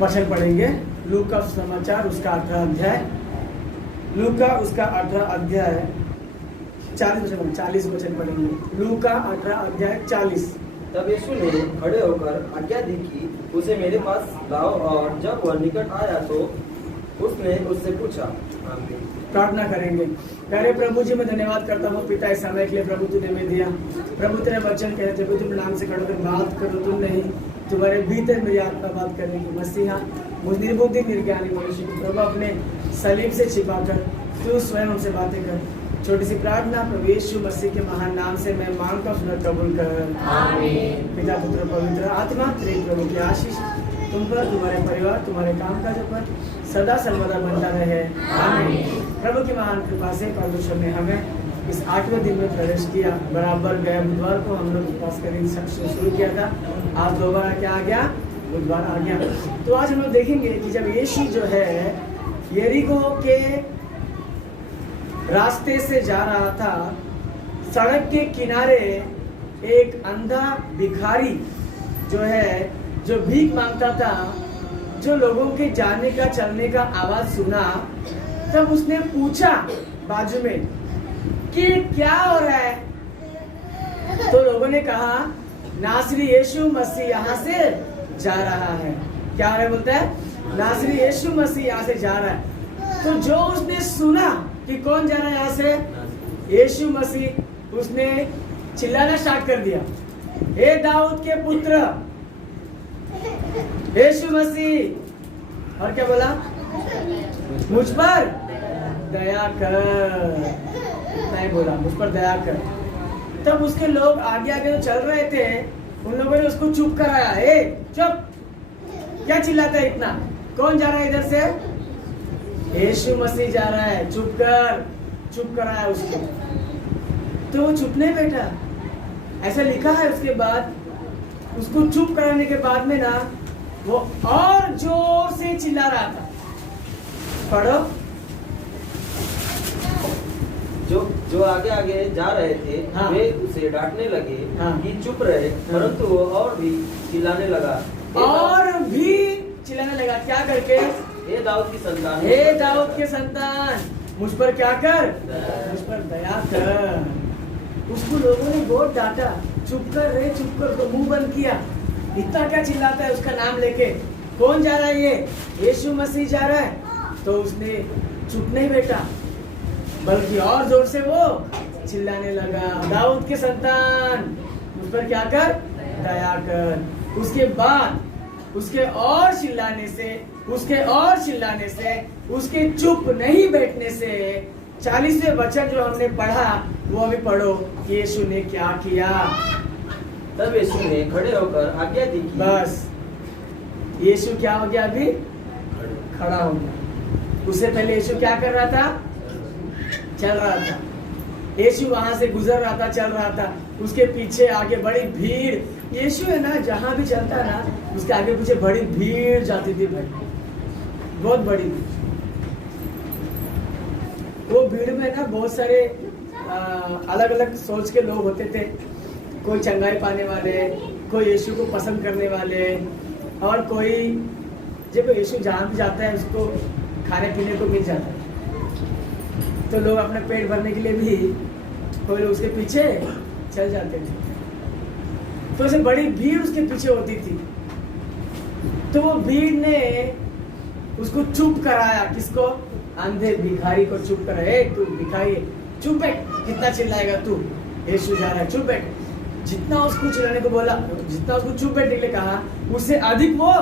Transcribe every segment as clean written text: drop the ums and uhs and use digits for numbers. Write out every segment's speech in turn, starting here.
वचन पढ़ेंगे। लूका समाचार उसका 18 अध्याय, लूका उसका 18 अध्याय 40 वचन पढ़ेंगे। लूका 18 अध्याय 40। तब यीशु ने खड़े होकर आज्ञा दी कि उसे मेरे पास लाओ, और जब वह निकट आया तो उसने उससे पूछा। आमीन। प्रार्थना करेंगे। प्यारे प्रभु जी, मैं धन्यवाद करता हूँ पिता इस समय के लिए प्रभु तूने में दिया। प्रभु तेरे वचन कहते प्रभु तुम नाम से खड़े होकर बात करो, तुम नहीं तुम्हारे भीतर मेरी आत्मा बात करने की। मसीहा मुझ निर्बुद्धि निर्ज्ञानी मनुष्य को प्रभु अपने सलीब से छिपाकर तू स्वयं हमसे बातें कर। छोटी सी प्रार्थना प्रभु यीशु मसीह के महान नाम से मैं मांगता हूँ, कबूल कर। आमीन। पिता पुत्र पवित्र आत्मा तेरे प्रभु की आशीष तुम पर, तुम्हारे परिवार, तुम्हारे कामकाजों पर सदा सर्वदा बनता रहे। आमीन। प्रभु की महान कृपा से परमेश्वर ने हमें इस 8वें दिन में प्रवेश किया। बराबर गया बुधवार को हम लोग उपवास करने सेक्शन शुरू किया था। आज दोबारा क्या आ गया? बुधवार आ गया। तो आज हम लोग देखेंगे कि जब यीशु जो है यरीको के रास्ते से जा रहा था, सड़क के किनारे एक अंधा भिखारी जो है, जो भीख मांगता था, जो लोगों के जाने का चलने का आवाज सुना, तब उसने पूछा बाजू में कि क्या हो रहा है। तो लोगों ने कहा नासरी यीशु मसीह यहाँ से जा रहा है। क्या हो रहा है बोलता है? नासरी यीशु मसीह यहाँ से जा रहा है। तो जो उसने सुना कि कौन जा रहा है यहाँ से, यीशु मसीह, उसने चिल्लाना स्टार्ट कर दिया, हे दाऊद के पुत्र यीशु मसीह। और क्या बोला? मुझ पर दया कर। नहीं बोला मुझ पर दया कर। तब उसके लोग आगे आगे जो चल रहे थे, उन लोगों ने उसको चुप कराया। ए चुप, क्या चिल्लाता है इतना? कौन जा रहा है इधर से? यीशु मसीह जा रहा है, चुप कर। चुप कराया उसको। तो वो चुप नहीं बैठा। ऐसा लिखा है उसके बाद, उसको चुप कराने के बाद में ना वो और जोर से चिल्ला रहा था। पढ़ो। जो आगे आगे जा रहे थे, हाँ। वे उसे डांटने लगे, हाँ। कि चुप रहे, परंतु वो और भी चिल्लाने लगा। और भी चिल्लाने लगा। क्या करके? हे दाऊद की संतान, हे दाऊद के संतान, मुझ पर क्या कर? मुझ पर दया कर। उसको लोगों ने बहुत डांटा, चुप कर रे, चुप कर। तो मुंह बंद किया। इतना क्या चिल्लाता है उसका नाम लेके? कौन जा रहा है? ये यीशु मसीह जा रहा है। तो उसने चुप नहीं बैठा, बल्कि और जोर से वो चिल्लाने लगा, दाऊद के संतान, मुझ पर क्या कर? दया कर। उसके बाद उसके और चिल्लाने से, उसके चुप नहीं बैठने से 40वें वचन जो हमने पढ़ा वो अभी पढ़ो कि यीशु ने क्या किया। तब यीशु ने खड़े होकर आज्ञा दी कि बस यीशु क्या हो गया? अभी खड़ा हो गया। उससे पहले यीशु क्या कर रहा था? चल रहा था। यीशु वहां से गुजर रहा था, चल रहा था। उसके पीछे आगे बड़ी भीड़। यीशु है ना, जहां भी चलता ना, उसके आगे पीछे बड़ी भीड़ जाती थी भाई, बहुत बड़ी भीड़। वो भीड़ में ना बहुत सारे अलग अलग सोच के लोग होते थे। कोई चंगाई पाने वाले, कोई यीशु को पसंद करने वाले, और कोई जब यीशु जहाँ भी जाता है उसको खाने पीने को मिल जाता है, तो लोग अपना पेट भरने के लिए भी कोई लोग उसके पीछे चल जाते थे। तो ऐसे बड़ी भीड़ उसके पीछे होती थी। तो वो भीड़ ने उसको चुप कराया। किसको? अंधे भिखारी को चुप कराया। तू भिखारी, चुप बैठ, कितना चिल्लाएगा तू? यीशु जा रहा है, चुप बैठ। जितना उसको चिल्लाने को बोला, जितना उसको चुप बैठने के लिए कहा, उससे अधिक वो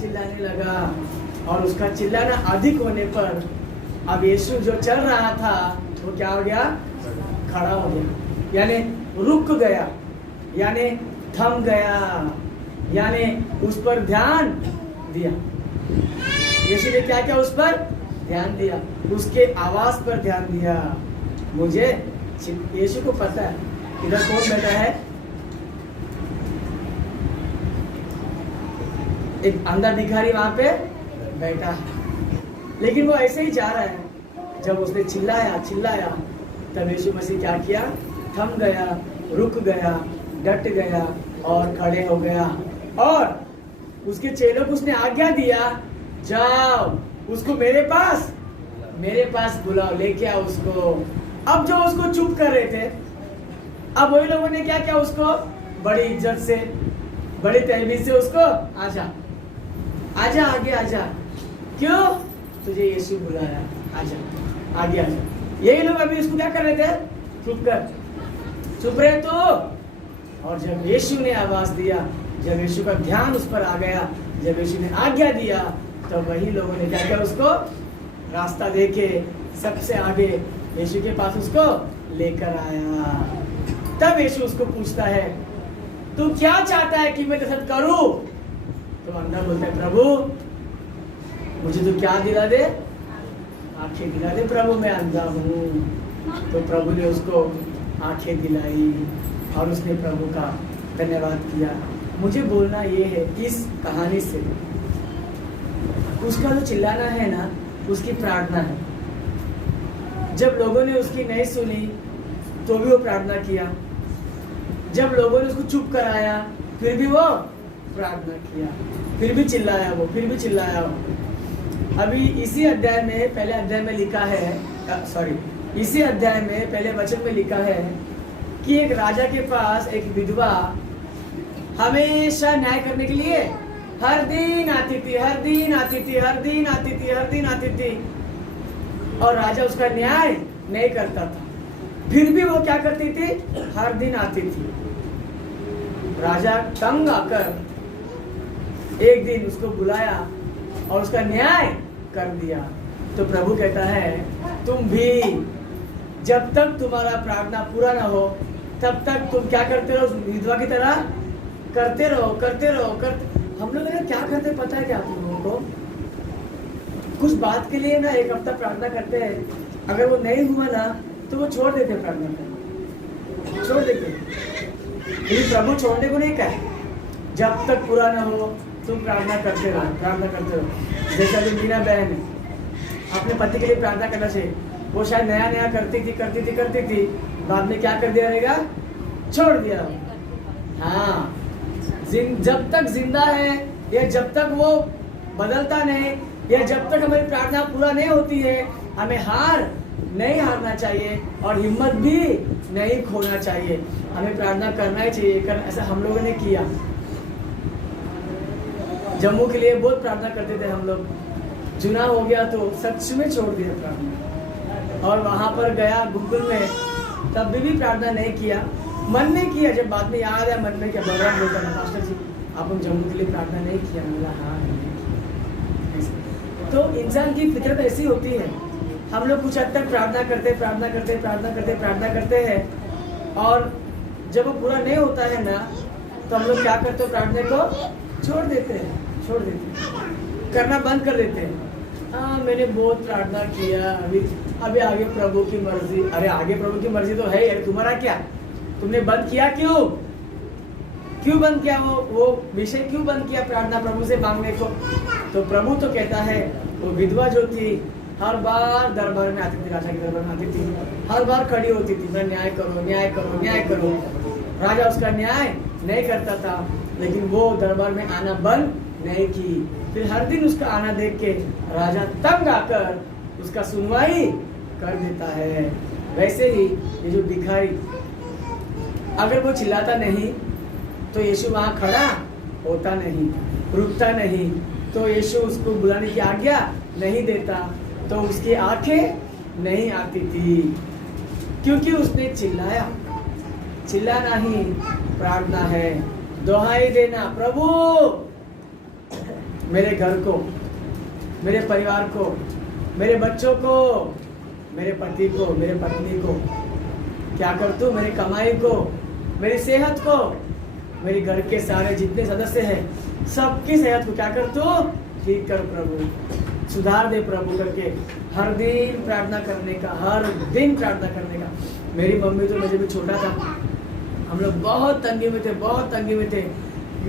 चिल्लाने लगा। और उसका चिल्लाना अधिक होने पर अब यीशु जो चल रहा था वो क्या हो गया? खड़ा हो गया, यानी रुक गया, यानी थम गया, यानी उस पर ध्यान दिया। यीशु ने क्या किया? उस पर ध्यान दिया, उसके आवाज पर ध्यान दिया। मुझे यीशु को पता है इधर कौन बैठा है। एक अंधा भिखारी वहां पे बैठा है, लेकिन वो ऐसे ही जा रहा है। जब उसने चिल्लाया तब यीशु मसीह क्या किया? थम गया, रुक गया, डट गया और खड़े हो गया। और उसके चेलों को उसने आज्ञा दिया, जाओ उसको मेरे पास बुलाओ, लेके आओ उसको। अब जो उसको चुप कर रहे थे, अब वही लोगों ने क्या किया, उसको बड़ी इज्जत से, बड़ी तहमीज से उसको आजा आगे आजा, क्यों, तुझे यीशु बुलाया, आजा आगे आजा। यही लोग अभी इसको क्या कर रहे थे, चुप रहे तो। और जब यीशु ने आवाज दिया, जब यीशु का ध्यान उस पर आ गया, जब यीशु ने आज्ञा दिया, तो वही लोगों ने क्या किया, उसको रास्ता देके सबसे आगे यीशु के पास उसको लेकर आया। तब यीशु उसको पूछता है, तू क्या चाहता है कि मैं तेरे साथ करूं? तो अंधा बोलता है, प्रभु मुझे तो क्या दिला दे, आंखें दिला दे प्रभु, मैं अंधा हूँ। तो प्रभु ने उसको आंखें दिलाई और उसने प्रभु का धन्यवाद किया। मुझे बोलना ये है इस कहानी से, उसका जो चिल्लाना है ना, उसकी प्रार्थना है। जब लोगों ने उसकी नहीं सुनी तो भी वो प्रार्थना किया, जब लोगों ने उसको चुप कराया फिर भी वो प्रार्थना किया, फिर भी चिल्लाया वो। अभी इसी अध्याय में, पहले अध्याय में लिखा है, इसी अध्याय में पहले वचन में लिखा है कि एक राजा के पास एक विधवा हमेशा न्याय करने के लिए हर दिन आती थी और राजा उसका न्याय नहीं करता था, फिर भी वो क्या करती थी, हर दिन आती थी। राजा तंग आकर एक दिन उसको बुलाया और उसका न्याय कर दिया। तो प्रभु कहता है, तुम भी जब तक तुम्हारा प्रार्थना पूरा ना हो तब तक तुम क्या करते रहो, विधवा की तरह करते रहो। हम लोग क्या करते पता है क्या आप लोगों को, कुछ बात के लिए ना एक हफ्ता प्रार्थना करते हैं, अगर वो नहीं हुआ ना तो वो छोड़ देते प्रार्थना करना, छोड़ देते। लेकिन प्रभु छोड़ने को नहीं कहे, जब तक पूरा ना हो तुम प्रार्थना करते रहो। जैसा कि मीना बहन अपने पति के लिए प्रार्थना करना चाहिए, वो शायद नया करती थी, बाद में क्या कर दिया रहेगा, छोड़ दिया। हाँ, जब तक जिंदा है या जब तक वो बदलता नहीं, या जब तक हमारी प्रार्थना पूरा नहीं होती है, हमें नहीं हारना चाहिए और हिम्मत भी नहीं खोना चाहिए। हमें प्रार्थना करना ही चाहिए। ऐसा हम लोगों ने किया। जम्मू के लिए बहुत प्रार्थना करते थे हम लोग, चुनाव हो गया तो सच में छोड़ दिया प्रार्थना, और वहां पर गया गुरुकुल में, तब भी प्रार्थना नहीं किया, मन में किया। जब बाद में याद है मन में, क्या भगवान बोलता है, मास्टर जी आप हम जम्मू के लिए प्रार्थना नहीं किया, बोला हाँ। तो इंसान की फितरत ऐसी होती है, हम लोग कुछ हद तक प्रार्थना करते हैं, और जब वो पूरा नहीं होता है ना, तो हम लोग क्या करते हैं, प्रार्थना को छोड़ देते हैं, करना बंद कर देते हैं। हाँ, मैंने बहुत प्रार्थना किया, अभी आगे प्रभु की मर्जी। अरे आगे प्रभु की मर्जी तो है यार, तुम्हारा क्या, तुमने बंद किया, क्यों बंद किया, वो विषय क्यों बंद किया प्रार्थना प्रभु से मांगने को? तो प्रभु तो कहता है, वो विधवा जो थी हर बार दरबार में आती थी, राजा के दरबार में आती थी, हर बार खड़ी होती थी, मैं न्याय करो। राजा उसका न्याय नहीं करता था, लेकिन वो दरबार में आना बंद नहीं की। फिर हर दिन उसका आना देख के राजा तंग आकर उसका सुनवाई कर देता है। वैसे ही ये जो भिखारी, अगर वो चिल्लाता नहीं तो यीशु वहां खड़ा होता नहीं, रुकता नहीं, तो यीशु उसको बुलाने की आज्ञा नहीं देता, तो उसकी आंखें नहीं आती थी, क्योंकि उसने चिल्लाना ही प्रार्थना है। दुहाई देना, प्रभु मेरे घर को, मेरे परिवार को, मेरे बच्चों को, मेरे पति को, मेरे पत्नी को क्या कर तू, मेरी कमाई को, मेरी सेहत को, मेरे घर के सारे जितने सदस्य हैं सबकी सेहत को क्या कर तू, ठीक कर प्रभु, सुधार दे प्रभु करके हर दिन प्रार्थना करने का। मेरी मम्मी तो मुझे भी छोटा था, हम लोग बहुत तंगी में थे,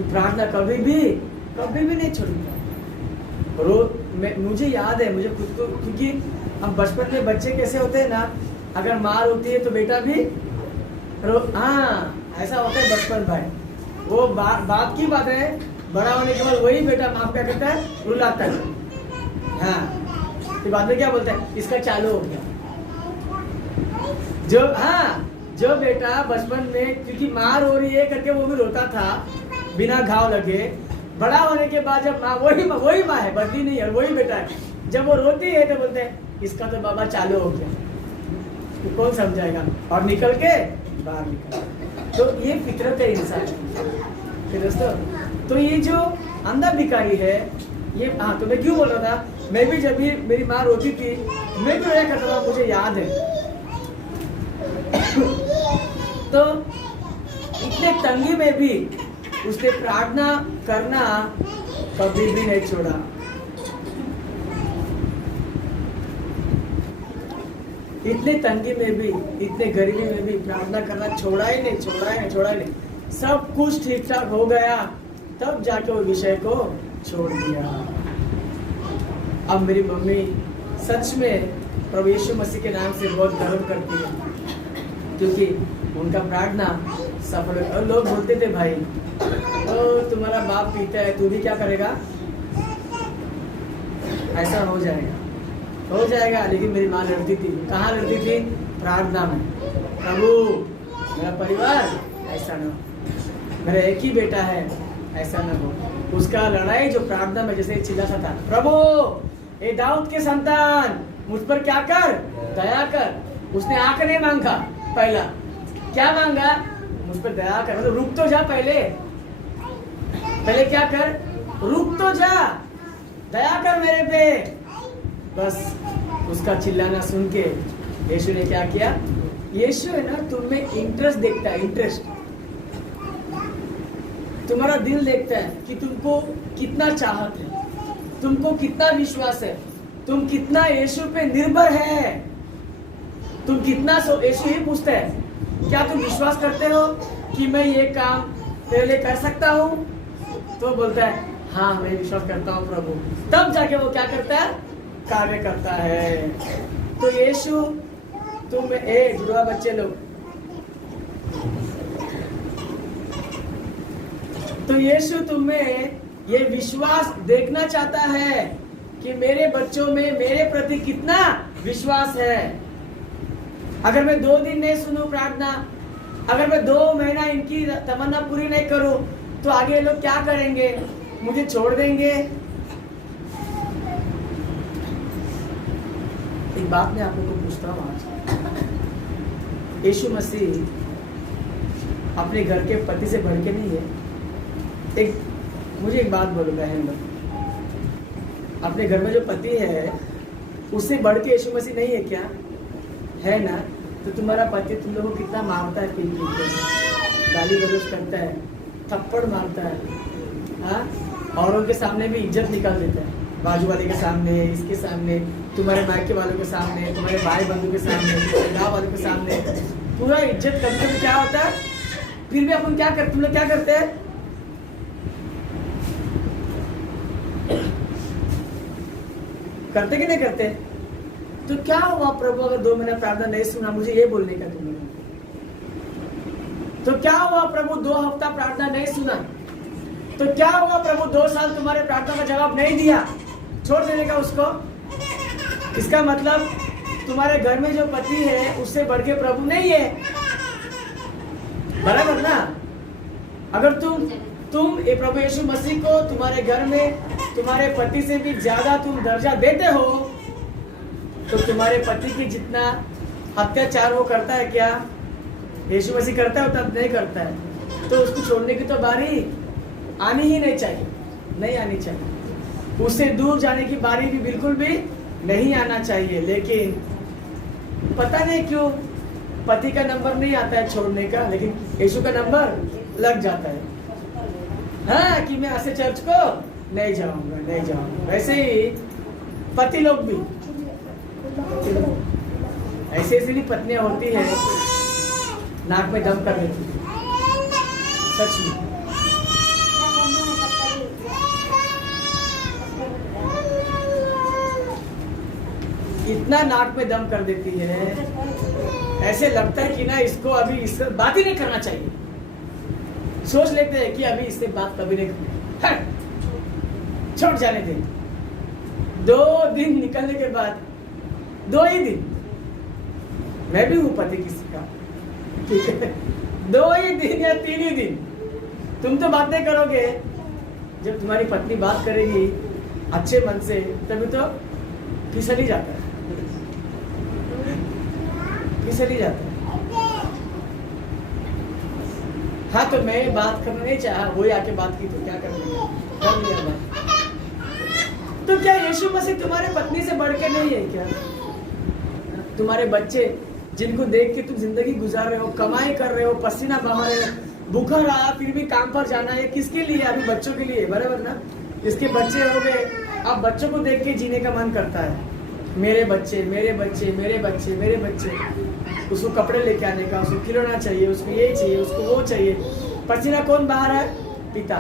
प्रार्थना कभी भी नहीं छोड़ी। मुझे याद है, मुझे खुद को, क्योंकि हम बचपन में बच्चे कैसे होते हैं ना, अगर मार होती है तो बेटा भी हाँ, ऐसा होता है बचपन भाई। वो बात की बात है, बड़ा होने के बाद वही बेटा माँ को क्या करता है, रुलाता है। हाँ, फिर बाद में क्या बोलता है, इसका चालू हो गया। जो बेटा बचपन में क्योंकि माँ रो रही है करके वो भी रोता था बिना घाव लगे, बड़ा होने के बाद जब माँ वही माँ है, बदली नहीं है, वही बेटा है, जब वो रोती है तो बोलते हैं इसका तो बाबा चालू हो गया। तो कौन समझाएगा, और निकल के बाहर निकल। तो ये फितरत है इंसान की दोस्तों। तो ये जो अंधा भिखारी है ये, हाँ तो मैं क्यों बोल रहा था, मैं भी जब भी मेरी माँ रोती थी मैं भी रोया करता था, मुझे याद है। तो इतने तंगी में भी उसने प्रार्थना करना कभी भी नहीं छोड़ा। इतने तंगी में भी, इतने गरीबी में भी प्रार्थना करना छोड़ा ही नहीं। सब कुछ ठीक ठाक हो गया तब जाके वो विषय को छोड़ दिया। अब मेरी मम्मी सच में प्रभु यीशु मसीह के नाम से बहुत गर्व करती है, क्योंकि उनका प्रार्थना सफल है। और लोग बोलते थे भाई तो तुम्हारा बाप पीता है, तू भी क्या करेगा, ऐसा हो जाएगा। लेकिन मेरी माँ लड़ती थी, कहाँ लड़ती थी, प्रार्थना में। प्रभु मेरा परिवार ऐसा ना हो, मेरा एक ही बेटा है ऐसा ना हो। उसका लड़ाई जो प्रार्थना में जैसे चिल्लाता था, प्रभु ए दाऊद के संतान मुझ पर क्या कर, दया कर। उसने आके नहीं मांगा, पहला क्या मांगा, मुझ पर दया कर, मतलब रुक तो जा, पहले क्या कर, रुक तो जा, दया कर मेरे पे। बस उसका चिल्लाना सुन के यीशु ने क्या किया, यीशु है ना तुम में इंटरेस्ट देखता है, इंटरेस्ट, तुम्हारा दिल देखता है कि तुमको कितना चाहत है, तुमको कितना विश्वास है, तुम कितना यीशु पे निर्भर है, तुम कितना यीशु ही पूछता है क्या तुम विश्वास करते हो कि मैं ये काम तेरे लिए कर सकता हूँ। तो बोलता है हाँ मैं विश्वास करता हूँ प्रभु। तब जाके वो क्या करता है, कार्य करता है। तो यीशु तुम जुड़वा बच्चे लोग, तो यीशु तुम्हें ये विश्वास देखना चाहता है कि मेरे बच्चों में मेरे प्रति कितना विश्वास है। अगर मैं 2 दिन नहीं सुनूं प्रार्थना, अगर मैं 2 महीना इनकी तमन्ना पूरी नहीं करूं, तो आगे लोग क्या करेंगे, मुझे छोड़ देंगे। एक बात मैं आप लोगों को पूछता हूँ आज, यीशु मसीह अपने घर के पति से बढ़ के नहीं है। मुझे एक बात बोलो बहन लोग, अपने घर में जो पति है उससे बढ़ के यीशु मसीह नहीं है क्या, है ना। तो तुम्हारा पति तुम लोगों को कितना मारता है, पी के गाली गलौज करता है, थप्पड़ मारता है, हाँ, औरों के सामने भी इज्जत निकाल देता है, बाजू वाले के सामने, इसके सामने, तुम्हारे मायके वालों के सामने, तुम्हारे भाई बंधु के सामने, गाँव वालों के सामने, पूरा इज्जत करते हुए क्या होता है, फिर भी अपन क्या करते, तुम लोग क्या करते हैं, करते कि नहीं करते। तो क्या हुआ प्रभु अगर 2 महीना प्रार्थना नहीं सुना, मुझे ये बोलने का तुमने, तो क्या हुआ प्रभु 2 हफ्ता प्रार्थना नहीं सुना, तो क्या हुआ प्रभु 2 साल तुम्हारे प्रार्थना का जवाब नहीं दिया, छोड़ देने का उसको। इसका मतलब तुम्हारे घर में जो पति है उससे बढ़ के प्रभु नहीं है, बराबर ना। अगर तुम ये प्रभु यीशु मसीह को तुम्हारे घर में तुम्हारे पति से भी ज्यादा तुम दर्जा देते हो, तो तुम्हारे पति की जितना अत्याचार वो करता है क्या यीशु मसीह करता है, उतना नहीं करता है। तो उसको छोड़ने की तो बारी आनी ही नहीं चाहिए, नहीं आनी चाहिए। उससे दूर जाने की बारी भी बिल्कुल भी नहीं आना चाहिए। लेकिन पता नहीं क्यों पति का नंबर नहीं आता है छोड़ने का, लेकिन यीशु का नंबर लग जाता है, हाँ, कि मैं ऐसे चर्च को नहीं जाऊंगा। वैसे ही पति लोग भी ऐसे भी पत्नियां होती है, नाक में दम कर देती है, सच में। इतना नाक में दम कर देती है, ऐसे लगता है कि ना इसको अभी इससे बात ही नहीं करना चाहिए। सोच लेते हैं कि अभी इससे बात कभी नहीं करनी, हट, छोड़ जाने दे। 2 दिन निकलने के बाद, 2 ही दिन, मैं भी हूं पति किसी का, ठीक है, 2 ही दिन या 3 ही दिन तुम तो बातें करोगे। जब तुम्हारी पत्नी बात करेगी अच्छे मन से, तभी तो फिसल ही जाता है, फिसल ही जाता है। हाँ, तो मैं बात करना नहीं चाहा, वही आके बात की, तो क्या कर लिया बात। तो क्या यीशु मसीह तुम्हारे पत्नी से बढ़ के नहीं है क्या? तुम्हारे बच्चे जिनको देख के तुम जिंदगी गुजार रहे हो, कमाई कर रहे हो, पसीना बहा रहे हो, भूखा रहा फिर भी काम पर जाना है, किसके लिए? अभी बच्चों के लिए, बराबर ना? इसके बच्चे हो गए, अब बच्चों को देख के जीने का मन करता है, मेरे बच्चे, मेरे बच्चे, मेरे बच्चे, मेरे बच्चे। उसको कपड़े लेके आने का, उसको खिलौना चाहिए, उसको ये चाहिए, उसको वो चाहिए। पसीना कौन बहा रहा है? पिता।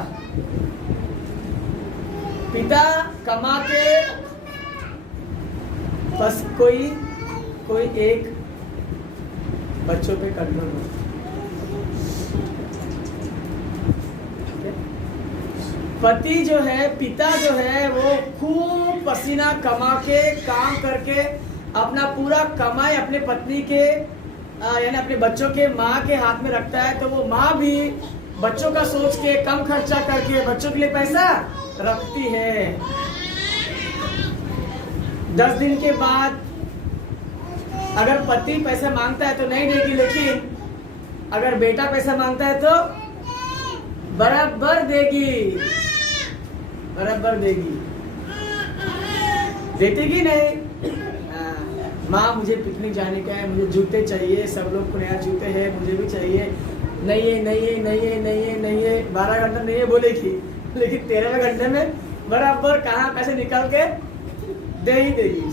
पिता कमा के बस कोई एक बच्चों पे कंट्रोल हो। पति जो है, पिता जो है, वो खूब पसीना कमा के, काम करके अपना पूरा कमाई अपने पत्नी के यानी अपने बच्चों के माँ के हाथ में रखता है। तो वो माँ भी बच्चों का सोच के कम खर्चा करके बच्चों के लिए पैसा रखती है। 10 दिन के बाद अगर पति पैसा मांगता है तो नहीं देगी, लेकिन अगर बेटा पैसा मांगता है तो बराबर देगी, बराबर देगी। देती कि नहीं? माँ मुझे पिकनिक जाने का है, मुझे जूते चाहिए, सब लोग को नया जूते हैं, मुझे भी चाहिए। नहीं है, नहीं है, नहीं है, नहीं है, नहीं है, 12 घंटा नहीं है बोलेगी, लेकिन 13वें घंटे में बराबर कहाँ पैसे निकाल के दे ही देगी।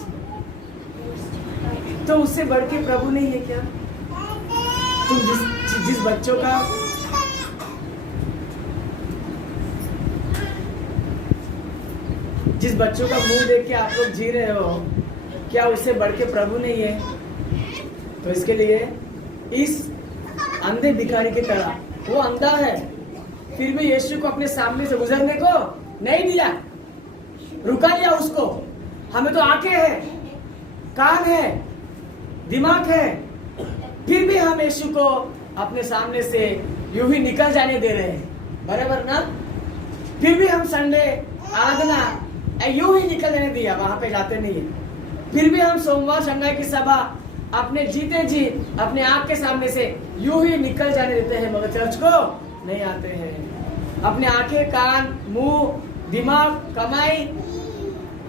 तो उससे बढ़ के प्रभु नहीं है क्या? तुम जिस बच्चों का मुंह देख के आप लोग जी रहे हो, क्या उससे बढ़ के प्रभु नहीं है? तो इसके लिए इस अंधे भिखारी की तरह, वो अंधा है फिर भी यीशु को अपने सामने से गुजरने को नहीं दिया, रुका लिया उसको। हमें तो आंखें हैं, कान है, दिमाग है, फिर भी हम यीशु को अपने सामने से यूं ही निकल जाने दे रहे हैं, बराबर ना? फिर भी हम संडे आराधना यूं ही निकल जाने दिया, वहां पे जाते नहीं है। फिर भी हम सोमवार संडे की सभा अपने जीते जी अपने आँख के सामने से यूं ही निकल जाने देते हैं, मगर चर्च को नहीं आते हैं। अपने आंखें, कान, मुंह, दिमाग, कमाई,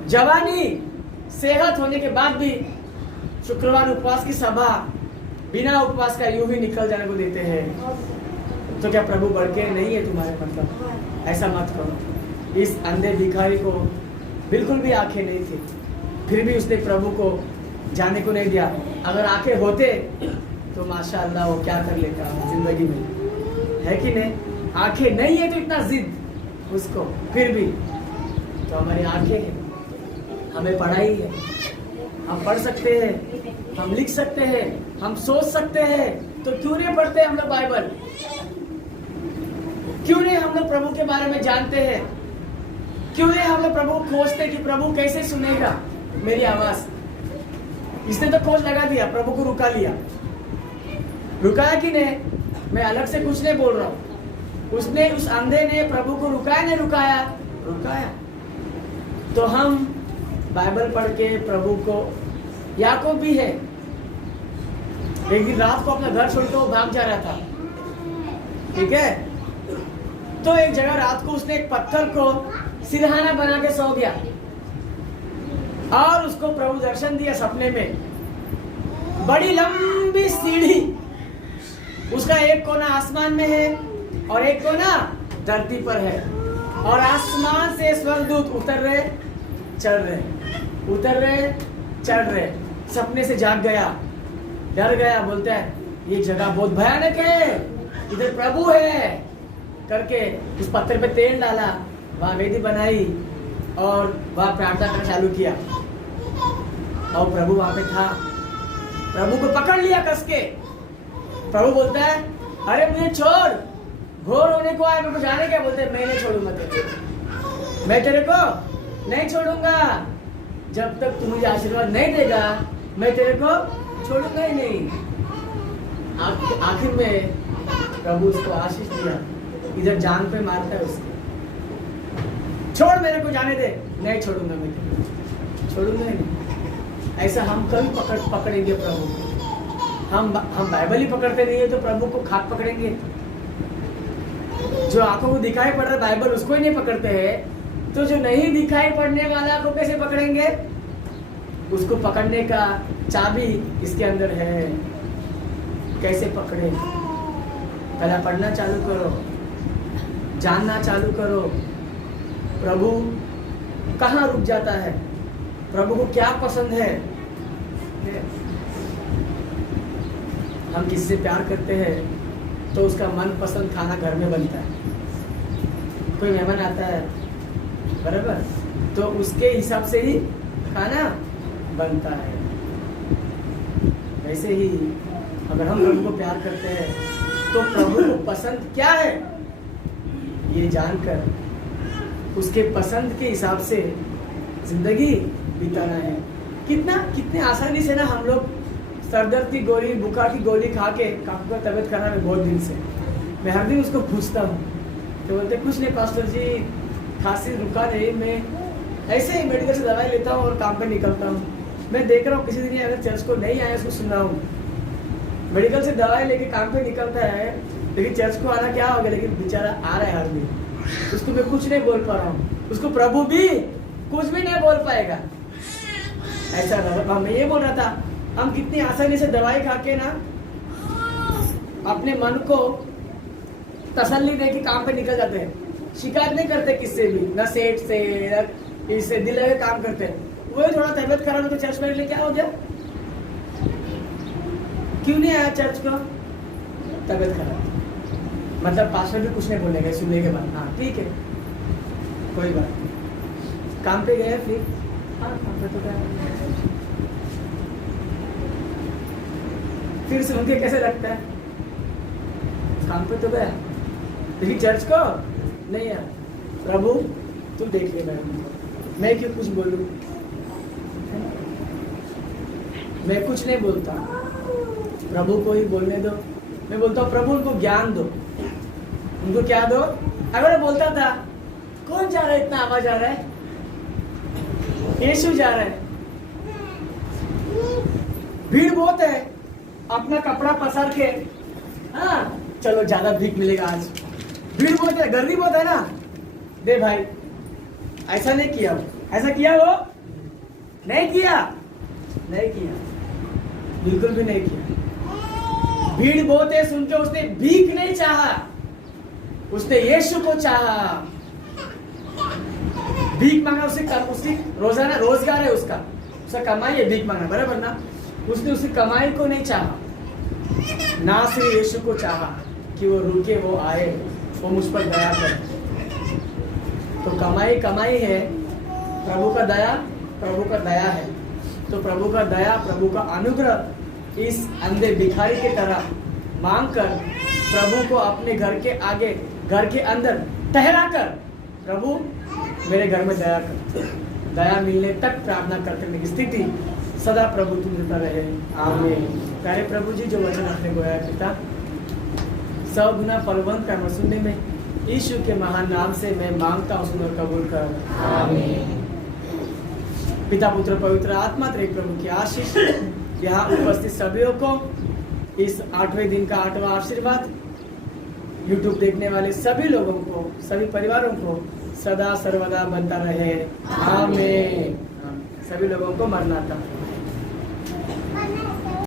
जवानी, सेहत होने के बाद भी शुक्रवार उपवास की सभा बिना उपवास का यूं ही निकल जाने को देते हैं। तो क्या प्रभु बढ़ के नहीं है तुम्हारे? मतलब ऐसा मत करो। इस अंधे भिखारी को बिल्कुल भी आंखें नहीं थी, फिर भी उसने प्रभु को जाने को नहीं दिया। अगर आंखें होते तो माशाअल्लाह वो क्या कर लेता जिंदगी में, है कि नहीं? आंखें नहीं है तो इतना जिद उसको, फिर भी तो हमारी आंखें हैं, हमें पढ़ाई है, हम पढ़ सकते हैं, हम लिख सकते हैं, हम सोच सकते हैं, तो क्यों नहीं पढ़ते हम लोग बाइबल? क्यों नहीं हम लोग प्रभु के बारे में जानते हैं? क्यों नहीं हम लोग प्रभु खोजते कि प्रभु कैसे सुनेगा मेरी आवाज? इसने तो खोज लगा दिया, प्रभु को रुका लिया। रुकाया कि नहीं? मैं अलग से कुछ नहीं बोल रहा हूं। उसने, उस अंधे ने प्रभु को रुकाया नहीं रुकाया? रुकाया। तो हम बाइबल पढ़ के प्रभु को, याकूब भी है, एक दिन रात को अपना घर छोड़ के वो भाग जा रहा था, ठीक है? तो एक जगह रात को उसने एक पत्थर को सिरहाना बना के सो गया और उसको प्रभु दर्शन दिया सपने में। बड़ी लंबी सीढ़ी, उसका एक कोना आसमान में है और एक कोना धरती पर है, और आसमान से स्वर्गदूत उतर रहे चढ़ रहे, उतर रहे चढ़ रहे। सपने से जाग गया, डर गया, बोलता है ये जगह बहुत भयानक है, इधर प्रभु है करके उस पत्थर पे तेल डाला, वहां वेदी बनाई और वहां प्रार्थना करना चालू किया। और प्रभु वहां पे था, प्रभु को पकड़ लिया कस के। प्रभु बोलता है अरे मुझे छोड़, घोर होने को आया, मेरे को जाने क्या? बोलते मैं नहीं छोड़ूंगा तेरे, मैं तेरे को नहीं छोड़ूंगा, जब तक तू मुझे आशीर्वाद नहीं देगा मैं तेरे को छोड़ूंगा ही नहीं। आखिर में प्रभु उसको आशीष दिया, इधर जान पे मारता है उसको, छोड़ मेरे को जाने दे, नहीं छोड़ूंगा मैं तेरे को, छोड़ूंगा ही नहीं। ऐसा हम कभी पकड़ेंगे प्रभु को? हम बाइबल ही पकड़ते नहीं है तो प्रभु को खाक पकड़ेंगे? जो आंखों को दिखाई पड़ रहा है बाइबल उसको ही नहीं पकड़ते हैं, तो जो नहीं दिखाई पड़ने वाला को कैसे पकड़ेंगे? उसको पकड़ने का चाबी इसके अंदर है, कैसे पकड़े? पहला पढ़ना चालू करो, जानना चालू करो प्रभु कहाँ रुक जाता है, प्रभु को क्या पसंद है। हम किससे प्यार करते हैं तो उसका मन पसंद खाना घर में बनता है। कोई मेहमान आता है बराबर, तो उसके हिसाब से ही खाना बनता है। वैसे ही अगर हम प्रभु को प्यार करते हैं तो प्रभु को पसंद क्या है ये जानकर उसके पसंद के हिसाब से जिंदगी बिताना है। कितने आसानी से ना हम लोग सरदर्द की गोली, बुखार की गोली खा के काफी बार तबीयत खराब है बहुत दिन से, मैं हर दिन उसको पूछता हूँ तो बोलते कुछ नहीं पास्टर जी, खांसी रुका नहीं, मैं ऐसे ही मेडिकल से दवाई लेता हूँ और काम पे निकलता हूँ। मैं देख रहा हूँ किसी दिन अगर चर्च को नहीं आया उसको सुना हूँ, मेडिकल से दवाई लेके काम पे निकलता है, लेकिन चर्च को आना क्या हो गया, लेकिन बेचारा आ रहा है हर दिन, उसको मैं कुछ नहीं बोल पा रहा हूँ, उसको प्रभु भी कुछ भी नहीं बोल पाएगा। ऐसा लगा, मैं ये बोल रहा था हम कितनी आसानी से दवाई खा के ना अपने मन को तसल्ली दे के काम पे निकल जाते हैं, शिकायत नहीं करते किससे भी, ना सेठ से ना इससे, दिल लगे काम करते हैं। वो थोड़ा तबीयत खराब है तो चर्च में क्या हो गया, क्यों नहीं आया चर्च को, तबीयत खराब, मतलब पास्टर भी कुछ नहीं बोलेगा सुनने के बाद, हाँ ठीक है कोई बात नहीं, काम पे गए फिर, हाँ काम पे तो गया, फिर सुन के कैसे लगता है, काम पे तो गया लेकिन चर्च को नहीं आया। प्रभु तू देख ले, मैं क्यों कुछ बोलूं, मैं कुछ नहीं बोलता, प्रभु को ही बोलने दो। मैं बोलता हूँ प्रभु उनको ज्ञान दो, उनको क्या दो। अगर बोलता था कौन जा रहा है, इतना आवाज आ रहा है, यीशु जा रहा है, भीड़ बहुत है, अपना कपड़ा पसार के, हाँ चलो ज्यादा भीख मिलेगा आज, भीड़ बहुत है, गर्मी बहुत है ना, दे भाई, ऐसा नहीं किया वो, ऐसा किया वो नहीं किया, नहीं किया, बिल्कुल भी नहीं किया। भीड़ बहुत है सुन के उसने भीख नहीं चाहा, उसने यीशु को चाहा। भीख मांगा, उसकी रोजाना रोजगार है, उसका कमाई है भीख मांगना, बराबर ना, उसने उसकी कमाई को नहीं चाहा, ना सिर्फ यीशु को चाहा कि वो रुके, वो आए, वो मुझ पर दया करे। तो कमाई है, प्रभु का दया है, तो प्रभु का दया, प्रभु का अनुग्रह इस अंधे भिखारी के तरह मांग कर प्रभु को अपने घर के आगे, घर के अंदर ठहरा कर, प्रभु मेरे घर में दया कर, दया मिलने तक प्रार्थना करने की स्थिति सदा प्रभु तुम देता रहे, आमीन। प्यारे प्रभु जी, जो वचन आपने बोया है पिता, 100 गुना फलवंत कर्म सुनने में यीशु के महान नाम से मैं मांगता हूँ, सुन और कबूल कर, आमीन। पिता पुत्र पवित्र आत्मा तेरे प्रभु की आशीष यहाँ उपस्थित सभी को, इस 8वें दिन का 8वां आशीर्वाद YouTube देखने वाले सभी लोगों को, सभी परिवारों को सदा सर्वदा बनता रहे, आमीन। सभी लोगों को मरना था।